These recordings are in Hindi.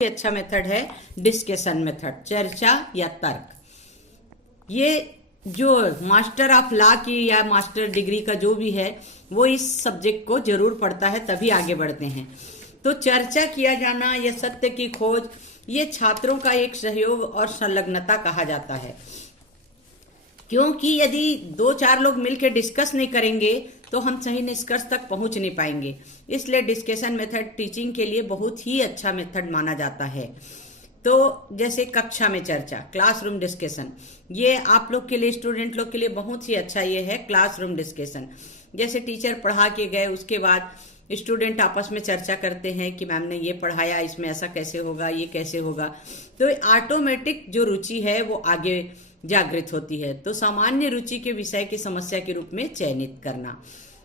अच्छा मेथड है डिस्कशन मेथड, चर्चा या तर्क। ये जो मास्टर ऑफ लॉ की या मास्टर डिग्री का जो भी है वो इस सब्जेक्ट को जरूर पढ़ता है, तभी आगे बढ़ते हैं। तो चर्चा किया जाना या सत्य की खोज, ये छात्रों का एक सहयोग और संलग्नता कहा जाता है, क्योंकि यदि 2-4 लोग मिलकर डिस्कस नहीं करेंगे तो हम सही निष्कर्ष तक पहुंच नहीं पाएंगे। इसलिए डिस्कशन मेथड टीचिंग के लिए बहुत ही अच्छा मेथड माना जाता है। तो जैसे कक्षा में चर्चा, क्लासरूम डिस्कशन, ये आप लोग के लिए, स्टूडेंट लोग के लिए बहुत ही अच्छा ये है क्लासरूम डिस्कशन। जैसे टीचर पढ़ा के गए, उसके बाद स्टूडेंट आपस में चर्चा करते हैं कि मैम ने ये पढ़ाया, इसमें ऐसा कैसे होगा, ये कैसे होगा। तो ऑटोमेटिक जो रुचि है वो आगे जागृत होती है। तो सामान्य रुचि के विषय की समस्या के रूप में चयनित करना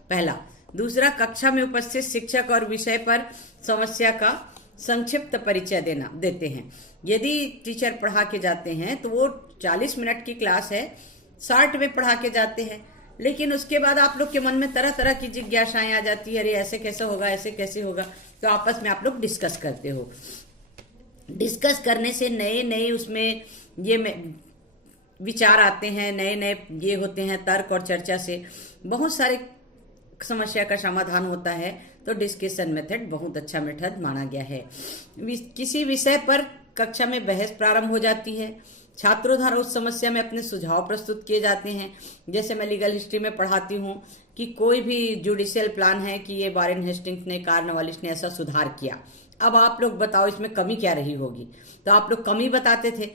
पहला। दूसरा, कक्षा में उपस्थित शिक्षक और विषय पर समस्या का संक्षिप्त परिचय देते हैं। यदि टीचर पढ़ा के जाते हैं तो वो 40 मिनट की क्लास है, 60 में पढ़ा के जाते हैं, लेकिन उसके बाद आप लोग के मन में तरह तरह की जिज्ञासाएं आ जाती है, अरे ऐसे कैसे होगा, ऐसे कैसे होगा। तो आपस में आप लोग डिस्कस करते हो। डिस्कस करने से नए नए उसमें ये विचार आते हैं, नए नए ये होते हैं। तर्क और चर्चा से बहुत सारे समस्या का समाधान होता है। तो डिस्कशन मेथड बहुत अच्छा मेथड माना गया है। किसी विषय पर कक्षा में बहस प्रारंभ हो जाती है, छात्रों द्वारा उस समस्या में अपने सुझाव प्रस्तुत किए जाते हैं। जैसे मैं लीगल हिस्ट्री में पढ़ाती हूँ कि कोई भी जुडिशियल प्लान है कि ये वारेन हेस्टिंग्स ने, कार्नवालिस ने ऐसा सुधार किया, अब आप लोग बताओ इसमें कमी क्या रही होगी। तो आप लोग कमी बताते थे।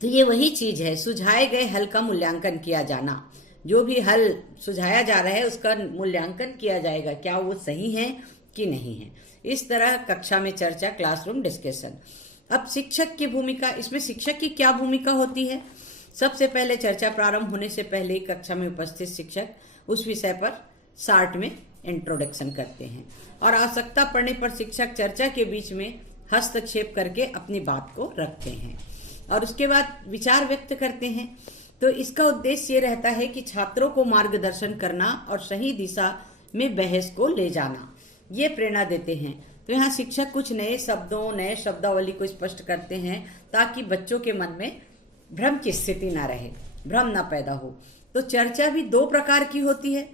तो ये वही चीज है, सुझाए गए हल का मूल्यांकन किया जाना। जो भी हल सुझाया जा रहा है उसका मूल्यांकन किया जाएगा, क्या वो सही है कि नहीं है। इस तरह कक्षा में चर्चा, क्लासरूम डिस्कशन। अब शिक्षक की भूमिका, इसमें शिक्षक की क्या भूमिका होती है। सबसे पहले चर्चा प्रारंभ होने से पहले कक्षा में उपस्थित शिक्षक उस विषय पर शॉर्ट में इंट्रोडक्शन करते हैं, और आवश्यकता पड़ने पर शिक्षक चर्चा के बीच में हस्तक्षेप करके अपनी बात को रखते हैं और उसके बाद विचार व्यक्त करते हैं। तो इसका उद्देश्य ये रहता है कि छात्रों को मार्गदर्शन करना और सही दिशा में बहस को ले जाना, ये प्रेरणा देते हैं। तो यहाँ शिक्षक कुछ नए शब्दों, नए शब्दावली को स्पष्ट करते हैं ताकि बच्चों के मन में भ्रम की स्थिति ना रहे, भ्रम ना पैदा हो। तो चर्चा भी 2 प्रकार की होती है।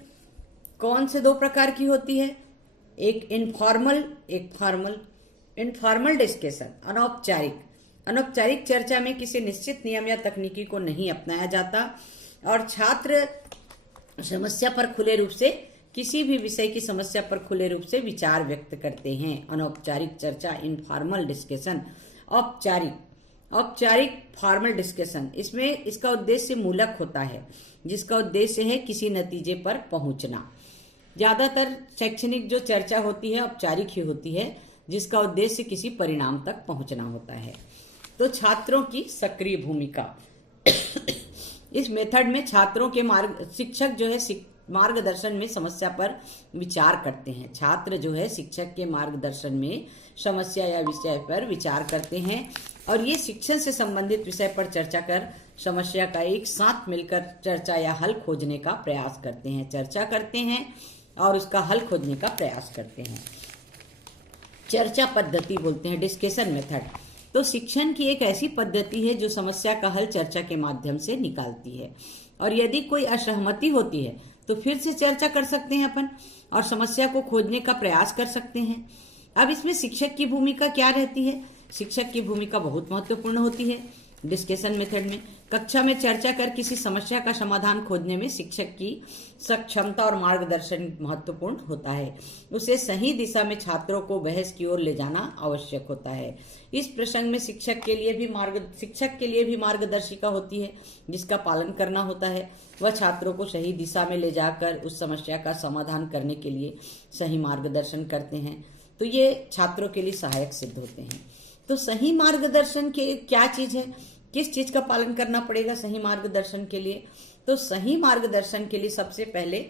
कौन से 2 प्रकार की होती है? एक इनफॉर्मल, एक फॉर्मल। इनफॉर्मल डिस्कशन, अनौपचारिक। अनौपचारिक चर्चा में किसी निश्चित नियम या तकनीकी को नहीं अपनाया जाता और छात्र समस्या पर खुले रूप से, किसी भी विषय की समस्या पर खुले रूप से विचार व्यक्त करते हैं। अनौपचारिक चर्चा, इनफॉर्मल डिस्कशन। औपचारिक फॉर्मल डिस्कशन, इसमें इसका उद्देश्य मूलक होता है, जिसका उद्देश्य है किसी नतीजे पर पहुंचना। ज्यादातर शैक्षणिक जो चर्चा होती है औपचारिक ही होती है, जिसका उद्देश्य किसी परिणाम तक पहुंचना होता है। तो छात्रों की सक्रिय भूमिका इस मेथड में छात्रों के शिक्षक जो है मार्गदर्शन में समस्या पर विचार करते हैं। छात्र जो है शिक्षक के मार्गदर्शन में समस्या या विषय पर विचार करते हैं और ये शिक्षण से संबंधित विषय पर चर्चा कर समस्या का एक साथ मिलकर चर्चा या हल खोजने का प्रयास करते हैं। चर्चा करते हैं और उसका हल खोजने का प्रयास करते हैं। चर्चा पद्धति बोलते हैं डिस्कशन मेथड। तो शिक्षण की एक ऐसी पद्धति है जो समस्या का हल चर्चा के माध्यम से निकालती है, और यदि कोई असहमति होती है तो फिर से चर्चा कर सकते हैं अपन और समस्या को खोजने का प्रयास कर सकते हैं। अब इसमें शिक्षक की भूमिका क्या रहती है? शिक्षक की भूमिका बहुत महत्वपूर्ण होती है डिस्कशन मेथड में। कक्षा में चर्चा कर किसी समस्या का समाधान खोजने में शिक्षक की सक्षमता और मार्गदर्शन महत्वपूर्ण होता है। उसे सही दिशा में छात्रों को बहस की ओर ले जाना आवश्यक होता है। इस प्रसंग में शिक्षक के लिए भी मार्गदर्शिका होती है, जिसका पालन करना होता है। वह छात्रों को सही दिशा में ले जाकर उस समस्या का समाधान करने के लिए सही मार्गदर्शन करते हैं। तो ये छात्रों के लिए सहायक सिद्ध होते हैं। तो सही मार्गदर्शन के क्या चीज है, किस चीज का पालन करना पड़ेगा सही मार्गदर्शन के लिए? तो सही मार्गदर्शन के लिए सबसे पहले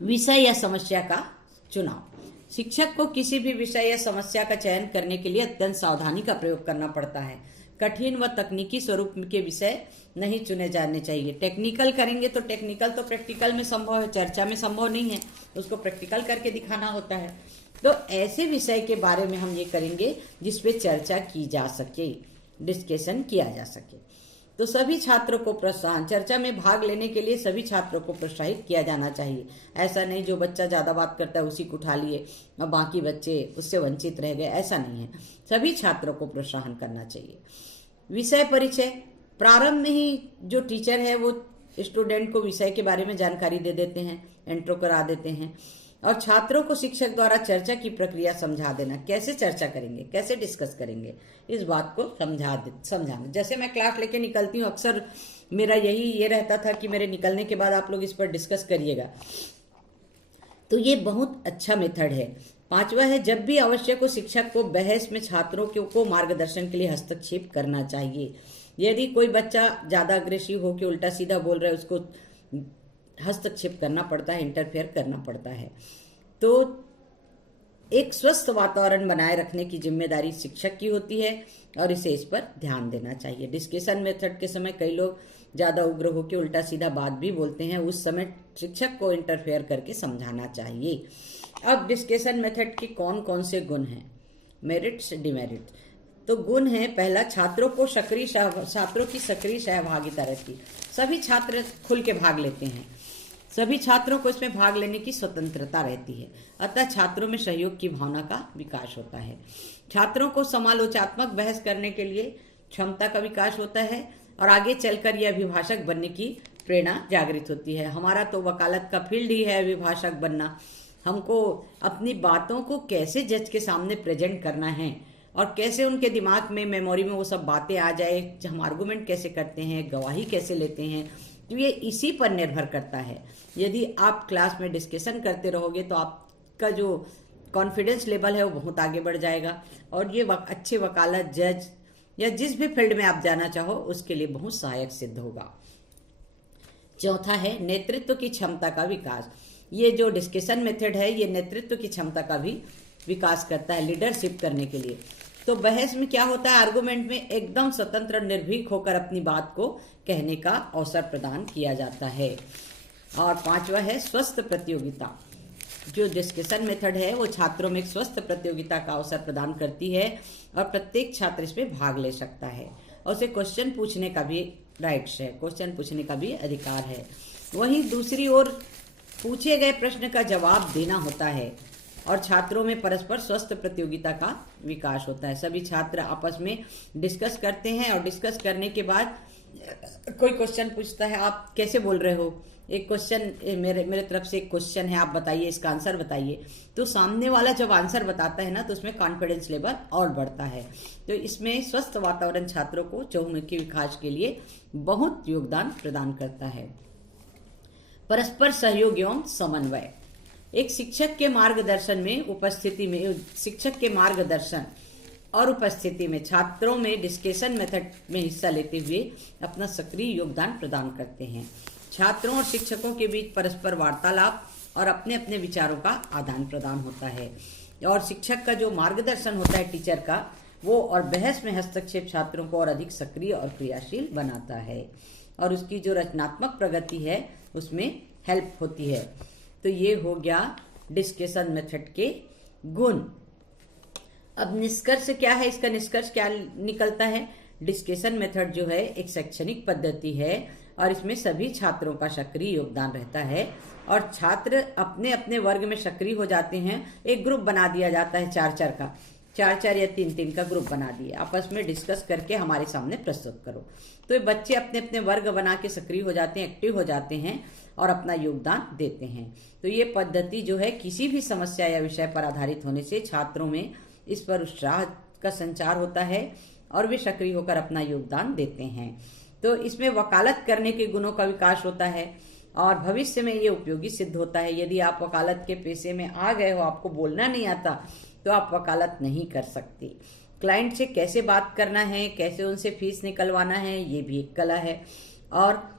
विषय या समस्या का चुनाव। शिक्षक को किसी भी विषय या समस्या का चयन करने के लिए अत्यंत सावधानी का प्रयोग करना पड़ता है। कठिन व तकनीकी स्वरूप के विषय नहीं चुने जाने चाहिए। टेक्निकल करेंगे तो टेक्निकल तो प्रैक्टिकल में संभव है, चर्चा में संभव नहीं है, उसको प्रैक्टिकल करके दिखाना होता है। तो ऐसे विषय के बारे में हम ये करेंगे जिसपे चर्चा की जा सके, डिस्कशन किया जा सके। तो सभी छात्रों को प्रोत्साहन, चर्चा में भाग लेने के लिए सभी छात्रों को प्रोत्साहित किया जाना चाहिए। ऐसा नहीं जो बच्चा ज्यादा बात करता है उसी को उठा लिए और बाकी बच्चे उससे वंचित रह गए, ऐसा नहीं है। सभी छात्रों को प्रोत्साहन करना चाहिए। विषय परिचय, प्रारंभ में ही जो टीचर है वो स्टूडेंट को विषय के बारे में जानकारी दे देते हैं, इंट्रो करा देते हैं, और छात्रों को शिक्षक द्वारा चर्चा की प्रक्रिया समझा देना। कैसे चर्चा करेंगे, कैसे डिस्कस करेंगे, इस बात को समझाना। जैसे मैं क्लास लेके निकलती हूँ, अक्सर मेरा ये रहता था कि मेरे निकलने के बाद आप लोग इस पर डिस्कस करिएगा। तो ये बहुत अच्छा मेथड है। 5वां है, जब भी आवश्यक हो शिक्षक को बहस में छात्रों को मार्गदर्शन के लिए हस्तक्षेप करना चाहिए। यदि कोई बच्चा ज्यादा अग्रेसिव हो के उल्टा सीधा बोल रहा है, उसको हस्तक्षेप करना पड़ता है, इंटरफेयर करना पड़ता है। तो एक स्वस्थ वातावरण बनाए रखने की जिम्मेदारी शिक्षक की होती है और इस पर ध्यान देना चाहिए। डिस्कशन मेथड के समय कई लोग ज्यादा उग्र होकर उल्टा सीधा बात भी बोलते हैं, उस समय शिक्षक को इंटरफेयर करके समझाना चाहिए। अब डिस्कशन मेथड के कौन कौन से गुण हैं, मेरिट्स, डिमेरिट्स। तो गुण है, पहला, छात्रों की सक्रिय सहभागिता रहती। सभी छात्र खुल के भाग लेते हैं, सभी छात्रों को इसमें भाग लेने की स्वतंत्रता रहती है, अतः छात्रों में सहयोग की भावना का विकास होता है। छात्रों को समालोचनात्मक बहस करने के लिए क्षमता का विकास होता है और आगे चलकर यह अभिभाषक बनने की प्रेरणा जागृत होती है। हमारा तो वकालत का फील्ड ही है अभिभाषक बनना। हमको अपनी बातों को कैसे जज के सामने प्रेजेंट करना है और कैसे उनके दिमाग में, मेमोरी में वो सब बातें आ जाए, हम आर्गुमेंट कैसे करते हैं, गवाही कैसे लेते हैं, तो ये इसी पर निर्भर करता है। यदि आप क्लास में डिस्कशन करते रहोगे तो आपका जो कॉन्फिडेंस लेवल है वो बहुत आगे बढ़ जाएगा और ये अच्छे वकालत, जज या जिस भी फील्ड में आप जाना चाहो उसके लिए बहुत सहायक सिद्ध होगा। चौथा है, नेतृत्व की क्षमता का विकास। ये जो डिस्कशन मेथड है ये नेतृत्व की क्षमता का भी विकास करता है, लीडरशिप करने के लिए। तो बहस में क्या होता है, आर्गुमेंट में एकदम स्वतंत्र निर्भीक होकर अपनी बात को कहने का अवसर प्रदान किया जाता है। और 5वां है, स्वस्थ प्रतियोगिता। जो डिस्कशन मेथड है वो छात्रों में एक स्वस्थ प्रतियोगिता का अवसर प्रदान करती है और प्रत्येक छात्र इसमें भाग ले सकता है और उसे क्वेश्चन पूछने का भी राइट्स है, क्वेश्चन पूछने का भी अधिकार है। वहीं दूसरी ओर पूछे गए प्रश्न का जवाब देना होता है और छात्रों में परस्पर स्वस्थ प्रतियोगिता का विकास होता है। सभी छात्र आपस में डिस्कस करते हैं और डिस्कस करने के बाद कोई क्वेश्चन पूछता है, आप कैसे बोल रहे हो, एक क्वेश्चन मेरे तरफ से एक क्वेश्चन है, आप बताइए, इसका आंसर बताइए। तो सामने वाला जब आंसर बताता है ना तो उसमें कॉन्फिडेंस लेवल और बढ़ता है। तो इसमें स्वस्थ वातावरण छात्रों को चहुमुखी विकास के लिए बहुत योगदान प्रदान करता है। परस्पर सहयोग एवं समन्वय। एक शिक्षक के मार्गदर्शन और उपस्थिति में छात्रों में डिस्कशन मेथड में हिस्सा लेते हुए अपना सक्रिय योगदान प्रदान करते हैं। छात्रों और शिक्षकों के बीच परस्पर वार्तालाप और अपने अपने विचारों का आदान प्रदान होता है और शिक्षक का जो मार्गदर्शन होता है टीचर का, वो और बहस में हस्तक्षेप छात्रों को और अधिक सक्रिय और क्रियाशील बनाता है और उसकी जो रचनात्मक प्रगति है उसमें हेल्प होती है। तो ये हो गया डिस्कशन मेथड के गुण। अब निष्कर्ष क्या है, इसका निष्कर्ष क्या निकलता है, डिस्कशन मेथड जो है एक शैक्षणिक पद्धति है और इसमें सभी छात्रों का सक्रिय योगदान रहता है और छात्र अपने अपने वर्ग में सक्रिय हो जाते हैं। एक ग्रुप बना दिया जाता है 4-4 का, 4-4 या 3-3 का ग्रुप बना दिए, आपस में डिस्कस करके हमारे सामने प्रस्तुत करो। तो ये बच्चे अपने अपने वर्ग बना के सक्रिय हो जाते हैं, एक्टिव हो जाते हैं और अपना योगदान देते हैं। तो ये पद्धति जो है किसी भी समस्या या विषय पर आधारित होने से छात्रों में इस पर उत्साह का संचार होता है और वे सक्रिय होकर अपना योगदान देते हैं। तो इसमें वकालत करने के गुणों का विकास होता है और भविष्य में ये उपयोगी सिद्ध होता है। यदि आप वकालत के पेशे में आ गए हो, आपको बोलना नहीं आता, तो आप वकालत नहीं कर सकते। क्लाइंट से कैसे बात करना है, कैसे उनसे फीस निकलवाना है, ये भी एक कला है। और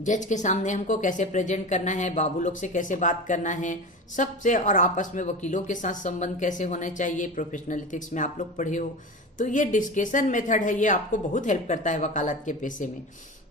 जज के सामने हमको कैसे प्रेजेंट करना है, बाबू लोग से कैसे बात करना है, सबसे, और आपस में वकीलों के साथ संबंध कैसे होने चाहिए, प्रोफेशनल एथिक्स में आप लोग पढ़े हो। तो ये डिस्कशन मेथड है, ये आपको बहुत हेल्प करता है वकालत के पेशे में।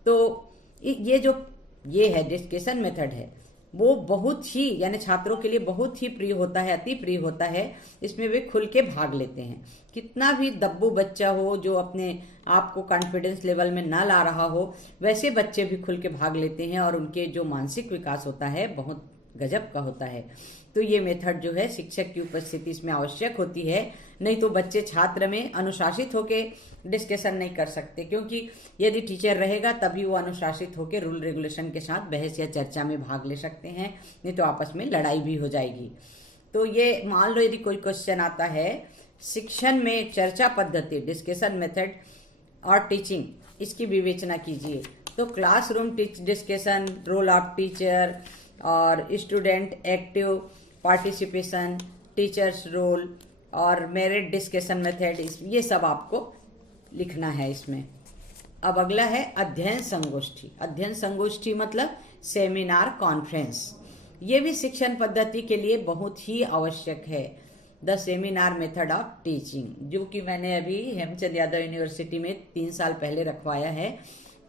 तो ये है डिस्कशन मेथड है वो बहुत ही यानी छात्रों के लिए बहुत ही प्रिय होता है, अति प्रिय होता है। इसमें वे खुल के भाग लेते हैं। कितना भी दब्बू बच्चा हो जो अपने आप को कॉन्फिडेंस लेवल में ना ला रहा हो, वैसे बच्चे भी खुल के भाग लेते हैं और उनके जो मानसिक विकास होता है बहुत गजब का होता है। तो ये मेथड जो है शिक्षक की उपस्थिति इसमें आवश्यक होती है, नहीं तो बच्चे छात्र में अनुशासित होके डिस्कशन नहीं कर सकते, क्योंकि यदि टीचर रहेगा तभी वो अनुशासित होकर रूल रेगुलेशन के साथ बहस या चर्चा में भाग ले सकते हैं, नहीं तो आपस में लड़ाई भी हो जाएगी। तो ये मान लो यदि कोई क्वेश्चन आता है शिक्षण में चर्चा पद्धति, डिस्कशन मेथड और टीचिंग, इसकी विवेचना कीजिए। तो classroom discussion, role of teacher और student active participation, teachers role और मेरिट डिस्कशन मेथड, ये सब आपको लिखना है इसमें। अब अगला है अध्ययन संगोष्ठी। अध्ययन संगोष्ठी मतलब सेमिनार कॉन्फ्रेंस। ये भी शिक्षण पद्धति के लिए बहुत ही आवश्यक है। The seminar method of teaching, जो कि मैंने अभी हेमचंद यादव यूनिवर्सिटी में 3 साल पहले रखवाया है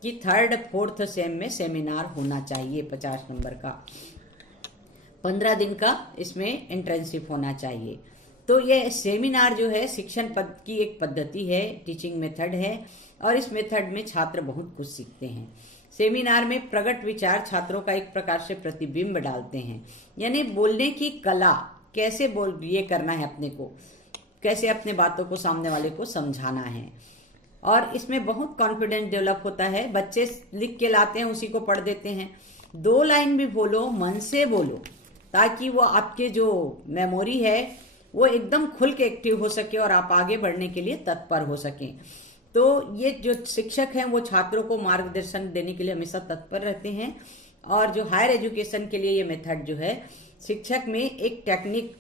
कि 3rd 4th सेम में सेमिनार होना चाहिए 50 नंबर का, 15 दिन का इसमें इंटर्नशिप होना चाहिए। तो ये सेमिनार जो है शिक्षण पद की एक पद्धति है, टीचिंग मेथड है, और इस मेथड में छात्र बहुत कुछ सीखते हैं। सेमिनार में प्रकट विचार छात्रों का एक प्रकार से प्रतिबिंब डालते हैं, यानी बोलने की कला, कैसे ये करना है अपने को, कैसे अपने बातों को सामने वाले को समझाना है, और इसमें बहुत कॉन्फिडेंस डेवलप होता है। बच्चे लिख के लाते हैं, उसी को पढ़ देते हैं। 2 लाइन भी बोलो, मन से बोलो, ताकि वो आपके जो मेमोरी है वो एकदम खुल के एक्टिव हो सके और आप आगे बढ़ने के लिए तत्पर हो सकें। तो ये जो शिक्षक हैं वो छात्रों को मार्गदर्शन देने के लिए हमेशा तत्पर रहते हैं, और जो हायर एजुकेशन के लिए ये मेथड जो है शिक्षक में एक टेक्निक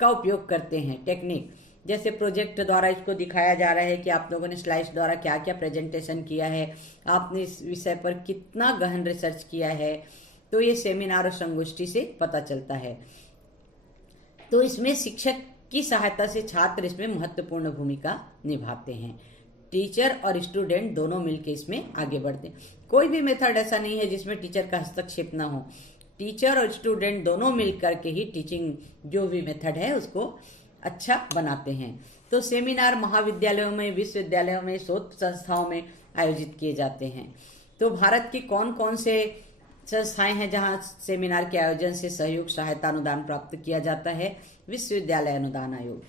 का उपयोग करते हैं। टेक्निक जैसे प्रोजेक्ट द्वारा इसको दिखाया जा रहा है कि आप लोगों ने स्लाइड्स द्वारा क्या क्या प्रेजेंटेशन किया है, आपने इस विषय पर कितना गहन रिसर्च किया है, तो ये सेमिनार और संगोष्ठी से पता चलता है। तो इसमें शिक्षक की सहायता से छात्र इसमें महत्वपूर्ण भूमिका निभाते हैं। टीचर और स्टूडेंट दोनों मिलकर इसमें आगे बढ़ते हैं। कोई भी मेथड ऐसा नहीं है जिसमें टीचर का हस्तक्षेप ना हो। टीचर और स्टूडेंट दोनों मिलकर के ही टीचिंग जो भी मेथड है उसको अच्छा बनाते हैं। तो सेमिनार महाविद्यालयों में, विश्वविद्यालयों में, शोध संस्थाओं में आयोजित किए जाते हैं। तो भारत की कौन कौन से संस्थाएं हैं जहां सेमिनार के आयोजन से सहयोग, सहायता, अनुदान प्राप्त किया जाता है? विश्वविद्यालय अनुदान आयोग,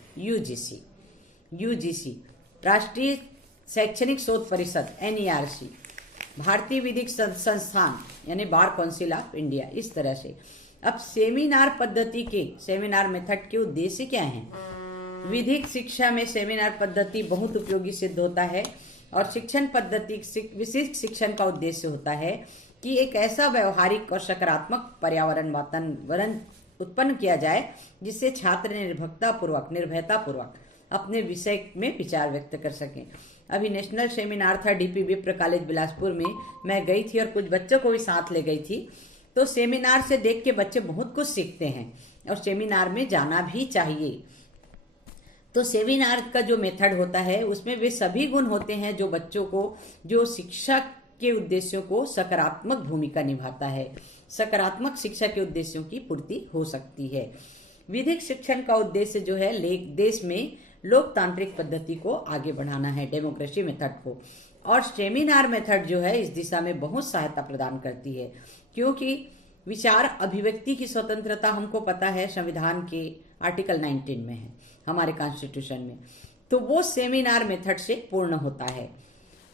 यूजीसी, राष्ट्रीय शैक्षणिक शोध परिषद NERC, भारतीय विधिक संस्थान यानी बार काउंसिल ऑफ इंडिया, इस तरह से। अब सेमिनार पद्धति के, सेमिनार मेथड के उद्देश्य क्या हैं? विधिक शिक्षा में सेमिनार पद्धति बहुत उपयोगी सिद्ध होता है, और शिक्षण पद्धति विशिष्ट शिक्षण का उद्देश्य होता है कि एक ऐसा व्यवहारिक और सकारात्मक पर्यावरण वातावरण उत्पन्न किया जाए जिससे छात्र निर्भयता पूर्वक अपने विषय में विचार व्यक्त कर सकें। अभी नेशनल सेमिनार था DP विप्र कॉलेज बिलासपुर में, मैं गई थी और कुछ बच्चों को भी साथ ले गई थी। तो सेमिनार से देख के बच्चे बहुत कुछ सीखते हैं और सेमिनार में जाना भी चाहिए। तो सेमिनार का जो मेथड होता है उसमें वे सभी गुण होते हैं जो बच्चों को, जो शिक्षा के उद्देश्यों को सकारात्मक भूमिका निभाता है, सकारात्मक शिक्षा के उद्देश्यों की पूर्ति हो सकती है। विधिक शिक्षण का उद्देश्य जो है देश में लोकतांत्रिक पद्धति को आगे बढ़ाना है, डेमोक्रेसी मेथड को, और सेमिनार मेथड जो है इस दिशा में बहुत सहायता प्रदान करती है, क्योंकि विचार अभिव्यक्ति की स्वतंत्रता हमको पता है संविधान के आर्टिकल 19 में है, हमारे कॉन्स्टिट्यूशन में, तो वो सेमिनार मेथड से पूर्ण होता है।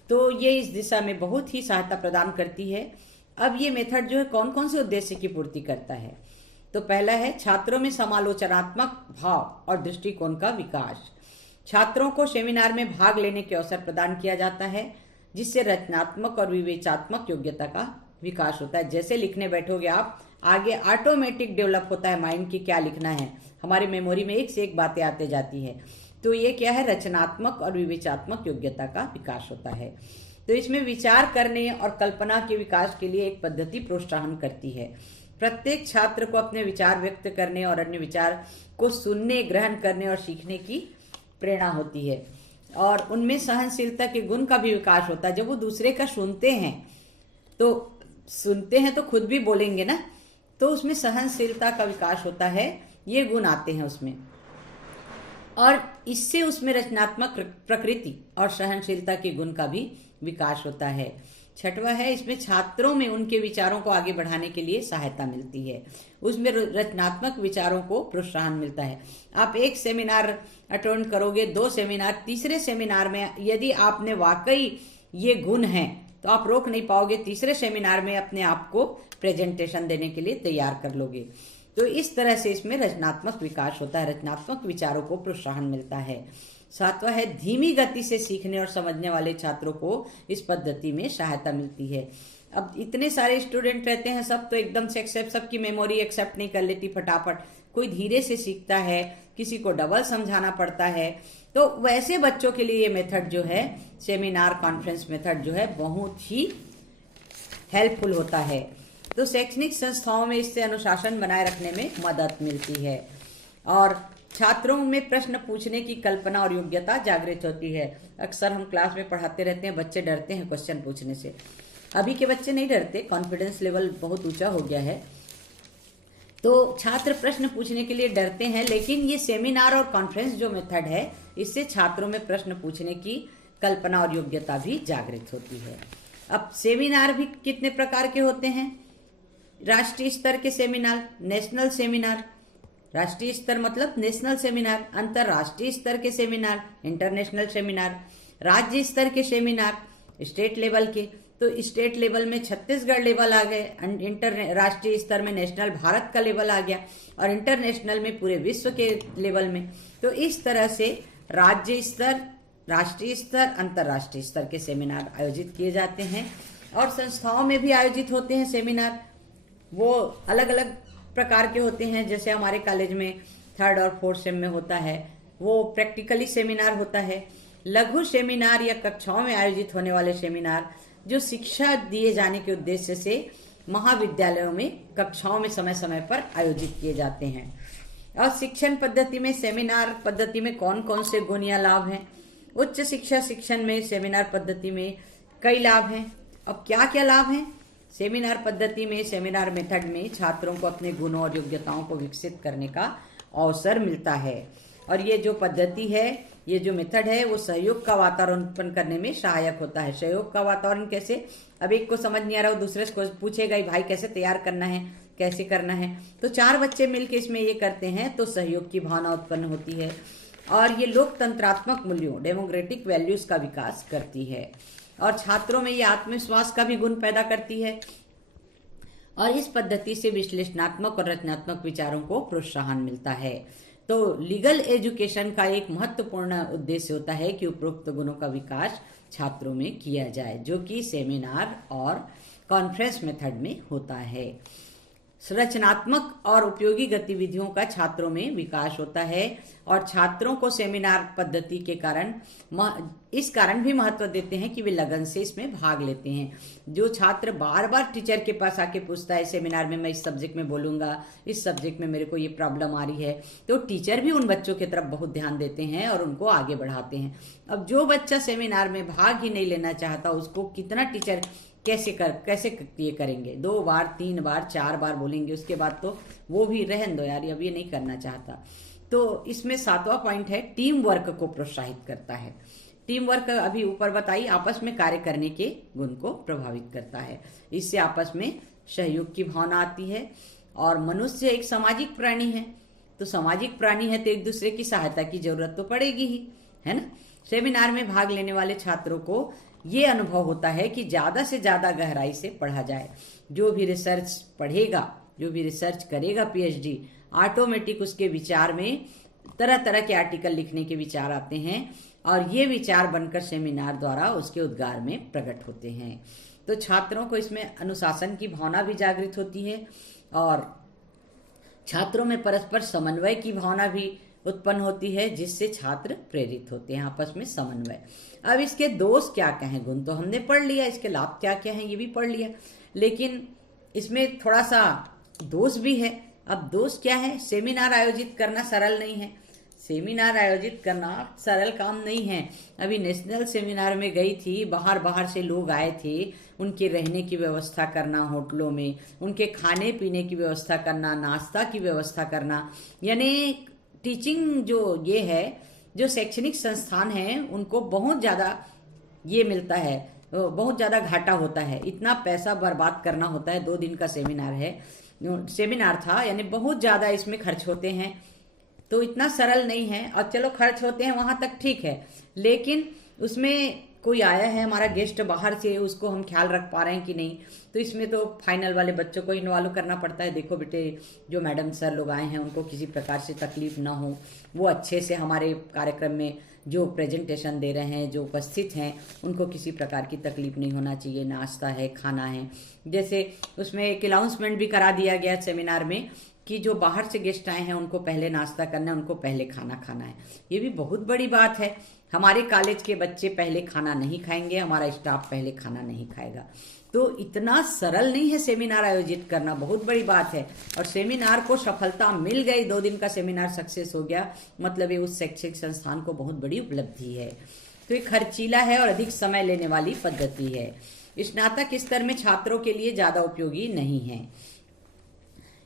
तो ये इस दिशा में बहुत ही सहायता प्रदान करती है। अब ये मेथड जो है कौन कौन से उद्देश्य की पूर्ति करता है? तो पहला है छात्रों में समालोचनात्मक भाव और दृष्टिकोण का विकास। छात्रों को सेमिनार में भाग लेने के अवसर प्रदान किया जाता है, जिससे रचनात्मक और विवेचनात्मक योग्यता का विकास होता है। जैसे लिखने बैठोगे आप, आगे ऑटोमेटिक डेवलप होता है माइंड की क्या लिखना है, हमारी मेमोरी में एक से एक बातें आते जाती है। तो ये क्या है? रचनात्मक और विवेचनात्मक योग्यता का विकास होता है। तो इसमें विचार करने और कल्पना के विकास के लिए एक पद्धति प्रोत्साहन करती है। प्रत्येक छात्र को अपने विचार व्यक्त करने और अन्य विचार को सुनने, ग्रहण करने और सीखने की प्रेरणा होती है, और उनमें सहनशीलता के गुण का भी विकास होता है। जब वो दूसरे का सुनते हैं तो खुद भी बोलेंगे ना, तो उसमें सहनशीलता का विकास होता है, ये गुण आते हैं उसमें, और इससे उसमें रचनात्मक प्रकृति और सहनशीलता के गुण का भी विकास होता है। छठवां है, इसमें छात्रों में उनके विचारों को आगे बढ़ाने के लिए सहायता मिलती है, उसमें रचनात्मक विचारों को प्रोत्साहन मिलता है। आप एक सेमिनार अटेंड करोगे, 2 सेमिनार, तीसरे सेमिनार में यदि आपने वाकई ये गुण हैं तो आप रोक नहीं पाओगे, तीसरे सेमिनार में अपने आप को प्रेजेंटेशन देने के लिए तैयार कर लोगे। तो इस तरह से इसमें रचनात्मक विकास होता है, रचनात्मक विचारों को प्रोत्साहन मिलता है। 7वां है, धीमी गति से सीखने और समझने वाले छात्रों को इस पद्धति में सहायता मिलती है। अब इतने सारे स्टूडेंट रहते हैं, सब तो एकदम से एक्सेप्ट, सबकी मेमोरी एक्सेप्ट नहीं कर लेती फटाफट, कोई धीरे से सीखता है, किसी को डबल समझाना पड़ता है। तो वैसे बच्चों के लिए ये मेथड जो है, सेमिनार कॉन्फ्रेंस मेथड जो है, बहुत ही हेल्पफुल होता है। तो शैक्षणिक संस्थाओं में इससे अनुशासन बनाए रखने में मदद मिलती है और छात्रों में प्रश्न पूछने की कल्पना और योग्यता जागृत होती है। अक्सर हम क्लास में पढ़ाते रहते हैं, बच्चे डरते हैं क्वेश्चन पूछने से। अभी के बच्चे नहीं डरते, कॉन्फिडेंस लेवल बहुत ऊंचा हो गया है, तो छात्र प्रश्न पूछने के लिए डरते हैं। लेकिन ये सेमिनार और कॉन्फ्रेंस जो मेथड है, इससे छात्रों में प्रश्न पूछने की कल्पना और योग्यता भी जागृत होती है। अब सेमिनार भी कितने प्रकार के होते हैं? राष्ट्रीय स्तर के सेमिनार, नेशनल सेमिनार, राष्ट्रीय स्तर मतलब नेशनल सेमिनार, अंतरराष्ट्रीय स्तर के सेमिनार, इंटरनेशनल सेमिनार, राज्य स्तर के सेमिनार, स्टेट लेवल के, तो स्टेट लेवल में छत्तीसगढ़ लेवल आ गए, राष्ट्रीय स्तर में नेशनल भारत का लेवल आ गया, और इंटरनेशनल में पूरे विश्व के लेवल में। तो इस तरह से राज्य स्तर, राष्ट्रीय स्तर, अंतर्राष्ट्रीय स्तर के सेमिनार आयोजित किए जाते हैं। और संस्थाओं में भी आयोजित होते हैं सेमिनार, वो अलग अलग प्रकार के होते हैं। जैसे हमारे कॉलेज में 3rd और 4th सेम में होता है, वो प्रैक्टिकली सेमिनार होता है। लघु सेमिनार या कक्षाओं में आयोजित होने वाले सेमिनार जो शिक्षा दिए जाने के उद्देश्य से महाविद्यालयों में कक्षाओं में समय समय पर आयोजित किए जाते हैं। और शिक्षण पद्धति में, सेमिनार पद्धति में कौन कौन से गुण या लाभ हैं? उच्च शिक्षा शिक्षण में सेमिनार पद्धति में कई लाभ हैं। अब क्या क्या लाभ हैं? सेमिनार पद्धति में, सेमिनार मेथड में छात्रों को अपने गुणों और योग्यताओं को विकसित करने का अवसर मिलता है। और ये जो पद्धति है, ये जो मेथड है, वो सहयोग का वातावरण उत्पन्न करने में सहायक होता है। सहयोग का वातावरण कैसे? अब एक को समझ नहीं आ रहा, वो दूसरे को पूछेगा ही, भाई कैसे तैयार करना है, कैसे करना है। तो 4 बच्चे मिलकर इसमें ये करते हैं तो सहयोग की भावना उत्पन्न होती है और ये लोकतंत्रात्मक मूल्यों, डेमोक्रेटिक वैल्यूज का विकास करती है और छात्रों में ये आत्मविश्वास का भी गुण पैदा करती है। और इस पद्धति से विश्लेषणात्मक और रचनात्मक विचारों को प्रोत्साहन मिलता है। तो लीगल एजुकेशन का एक महत्वपूर्ण उद्देश्य होता है कि उपरोक्त गुणों का विकास छात्रों में किया जाए, जो कि सेमिनार और कॉन्फ्रेंस मेथड में होता है। रचनात्मक और उपयोगी गतिविधियों का छात्रों में विकास होता है और छात्रों को सेमिनार पद्धति के कारण इस कारण भी महत्व देते हैं कि वे लगन से इसमें भाग लेते हैं। जो छात्र बार बार टीचर के पास आके पूछता है, सेमिनार में मैं इस सब्जेक्ट में बोलूंगा, इस सब्जेक्ट में मेरे को ये प्रॉब्लम आ रही है, तो टीचर भी उन बच्चों की तरफ बहुत ध्यान देते हैं और उनको आगे बढ़ाते हैं। अब जो बच्चा सेमिनार में भाग ही नहीं लेना चाहता, उसको कितना टीचर कैसे ये करेंगे? 2 बार, 3 बार, 4 बार बोलेंगे, उसके बाद तो वो भी रहन दो यार, अब ये नहीं करना चाहता। तो इसमें 7वां पॉइंट है, टीम वर्क को प्रोत्साहित करता है। टीम वर्क अभी ऊपर बताई, आपस में कार्य करने के गुण को प्रभावित करता है। इससे आपस में सहयोग की भावना आती है और मनुष्य एक सामाजिक प्राणी है, तो सामाजिक प्राणी है तो एक दूसरे की सहायता की जरूरत तो पड़ेगी ही, है ना। सेमिनार में भाग लेने वाले छात्रों को ये अनुभव होता है कि ज्यादा से ज्यादा गहराई से पढ़ा जाए। जो भी रिसर्च पढ़ेगा, जो भी रिसर्च करेगा पीएचडी, ऑटोमेटिक उसके विचार में तरह तरह के आर्टिकल लिखने के विचार आते हैं और ये विचार बनकर सेमिनार द्वारा उसके उद्गार में प्रकट होते हैं। तो छात्रों को इसमें अनुशासन की भावना भी जागृत होती है और छात्रों में परस्पर समन्वय की भावना भी उत्पन्न होती है, जिससे छात्र प्रेरित होते हैं आपस में समन्वय। अब इसके दोष क्या क्या हैं? गुण तो हमने पढ़ लिया, इसके लाभ क्या क्या हैं ये भी पढ़ लिया, लेकिन इसमें थोड़ा सा दोष भी है। अब दोष क्या है? सेमिनार आयोजित करना सरल नहीं है। सेमिनार आयोजित करना सरल काम नहीं है। अभी नेशनल सेमिनार में गई थी, बाहर बाहर से लोग आए थे, उनके रहने की व्यवस्था करना होटलों में, उनके खाने पीने की व्यवस्था करना, नाश्ता की व्यवस्था करना, यानी टीचिंग जो ये है, जो शैक्षणिक संस्थान हैं उनको बहुत ज़्यादा ये मिलता है, बहुत ज़्यादा घाटा होता है, इतना पैसा बर्बाद करना होता है। 2 दिन का सेमिनार था, यानी बहुत ज़्यादा इसमें खर्च होते हैं, तो इतना सरल नहीं है। और चलो खर्च होते हैं वहाँ तक ठीक है, लेकिन उसमें कोई आया है हमारा गेस्ट बाहर से, उसको हम ख्याल रख पा रहे हैं कि नहीं, तो इसमें तो फाइनल वाले बच्चों को इन्वॉल्व करना पड़ता है। देखो बेटे, जो मैडम सर लोग आए हैं उनको किसी प्रकार से तकलीफ ना हो, वो अच्छे से हमारे कार्यक्रम में जो प्रेजेंटेशन दे रहे हैं, जो उपस्थित हैं, उनको किसी प्रकार की तकलीफ नहीं होना चाहिए। नाश्ता है, खाना है, जैसे उसमें एक अनाउंसमेंट भी करा दिया गया सेमिनार में कि जो बाहर से गेस्ट आए हैं उनको पहले नाश्ता करना है, उनको पहले खाना खाना है। ये भी बहुत बड़ी बात है। हमारे कॉलेज के बच्चे पहले खाना नहीं खाएंगे, हमारा स्टाफ पहले खाना नहीं खाएगा। तो इतना सरल नहीं है सेमिनार आयोजित करना, बहुत बड़ी बात है। और सेमिनार को सफलता मिल गई, 2 दिन का सेमिनार सक्सेस हो गया, मतलब ये उस शैक्षिक संस्थान को बहुत बड़ी उपलब्धि है। तो ये खर्चीला है और अधिक समय लेने वाली पद्धति है। स्नातक स्तर में छात्रों के लिए ज्यादा उपयोगी नहीं है।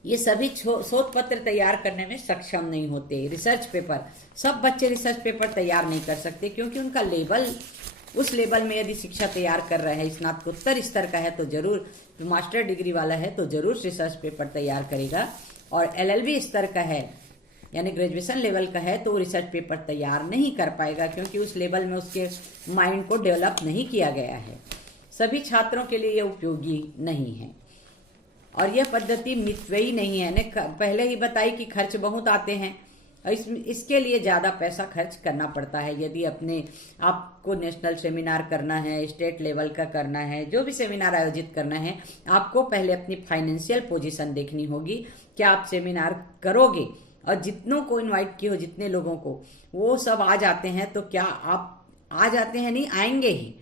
ये सभी शोध पत्र तैयार करने में सक्षम नहीं होते। रिसर्च पेपर, सब बच्चे रिसर्च पेपर तैयार नहीं कर सकते, क्योंकि उनका लेवल, उस लेवल में यदि शिक्षा तैयार कर रहे हैं, स्नातकोत्तर स्तर का है तो जरूर, मास्टर डिग्री वाला है तो जरूर रिसर्च पेपर तैयार करेगा। और LLB स्तर का है, यानी ग्रेजुएशन लेवल का है, तो रिसर्च पेपर तैयार नहीं कर पाएगा, क्योंकि उस लेवल में उसके माइंड को डेवलप नहीं किया गया है। सभी छात्रों के लिए यह उपयोगी नहीं है। और यह पद्धति मितव्ययी नहीं है। ने पहले ही बताई कि खर्च बहुत आते हैं, और इसके लिए ज़्यादा पैसा खर्च करना पड़ता है। यदि अपने आपको नेशनल सेमिनार करना है, स्टेट लेवल का करना है, जो भी सेमिनार आयोजित करना है, आपको पहले अपनी फाइनेंशियल पोजीशन देखनी होगी। क्या आप सेमिनार करोगे, और जितनों को इनवाइट किए हो, जितने लोगों को, वो सब आ जाते हैं, तो क्या आप आ जाते हैं, नहीं आएंगे ही,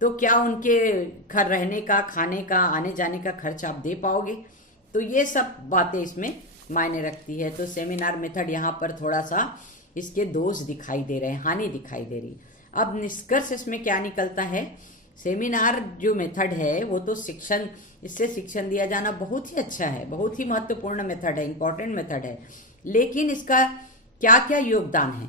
तो क्या उनके घर रहने का, खाने का, आने जाने का खर्च आप दे पाओगे? तो ये सब बातें इसमें मायने रखती है। तो सेमिनार मेथड यहाँ पर थोड़ा सा इसके दोष दिखाई दे रहे हैं, हानि दिखाई दे रही। अब निष्कर्ष इसमें क्या निकलता है? सेमिनार जो मेथड है वो तो शिक्षण, इससे शिक्षण दिया जाना बहुत ही अच्छा है, बहुत ही महत्वपूर्ण मेथड है, इंपॉर्टेंट मेथड है। लेकिन इसका क्या क्या योगदान है?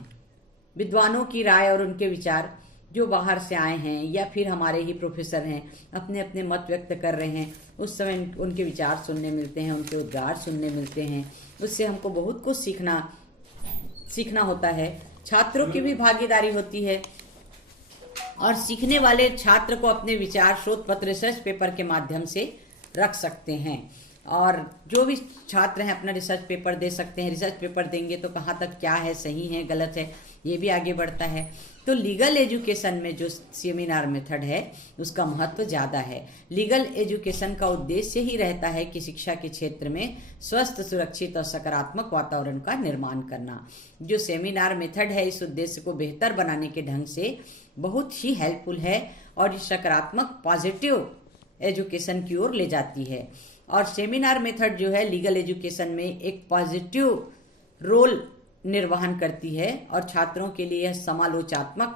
विद्वानों की राय और उनके विचार, जो बाहर से आए हैं या फिर हमारे ही प्रोफेसर हैं, अपने अपने मत व्यक्त कर रहे हैं, उस समय उनके विचार सुनने मिलते हैं, उनके उद्गार सुनने मिलते हैं, उससे हमको बहुत कुछ सीखना होता है। छात्रों की भी भागीदारी होती है, और सीखने वाले छात्र को अपने विचार शोध पत्र, रिसर्च पेपर के माध्यम से रख सकते हैं। और जो भी छात्र हैं अपना रिसर्च पेपर दे सकते हैं। रिसर्च पेपर देंगे तो कहाँ तक क्या है, सही है, गलत है, ये भी आगे बढ़ता है। तो लीगल एजुकेशन में जो सेमिनार मेथड है उसका महत्व ज़्यादा है। लीगल एजुकेशन का उद्देश्य ही रहता है कि शिक्षा के क्षेत्र में स्वस्थ, सुरक्षित और सकारात्मक वातावरण का निर्माण करना। जो सेमिनार मेथड है इस उद्देश्य को बेहतर बनाने के ढंग से बहुत ही हेल्पफुल है, और सकारात्मक पॉजिटिव एजुकेशन की ओर ले जाती है। और सेमिनार मेथड जो है लीगल एजुकेशन में एक पॉजिटिव रोल निर्वहन करती है, और छात्रों के लिए समालोचनात्मक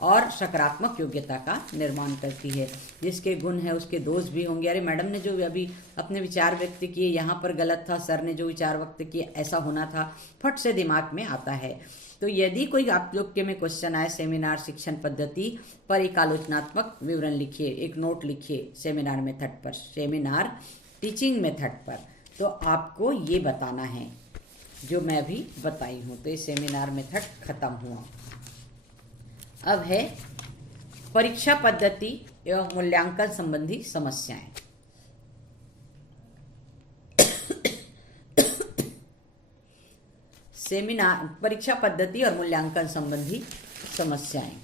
और सकारात्मक योग्यता का निर्माण करती है। जिसके गुण है उसके दोष भी होंगे। अरे मैडम ने जो अभी अपने विचार व्यक्त किए यहाँ पर गलत था, सर ने जो विचार व्यक्त किए ऐसा होना था, फट से दिमाग में आता है। तो यदि कोई आप लोग के में क्वेश्चन आए सेमिनार शिक्षण पद्धति पर, एक आलोचनात्मक विवरण लिखिए, एक नोट लिखिए सेमिनार मेथड पर, सेमिनार टीचिंग मेथड पर, तो आपको ये बताना है जो मैं भी बताई हूँ। तो ये सेमिनार मेथड खत्म हुआ। अब है परीक्षा पद्धति एवं मूल्यांकन संबंधी समस्याएं। सेमिनार परीक्षा पद्धति और मूल्यांकन संबंधी समस्याएं।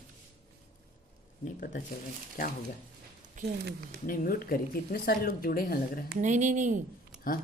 नहीं पता चल रहा क्या हो गया, क्या? नहीं म्यूट करी थी, इतने सारे लोग जुड़े हैं लग रहा है। नहीं नहीं नहीं, हाँ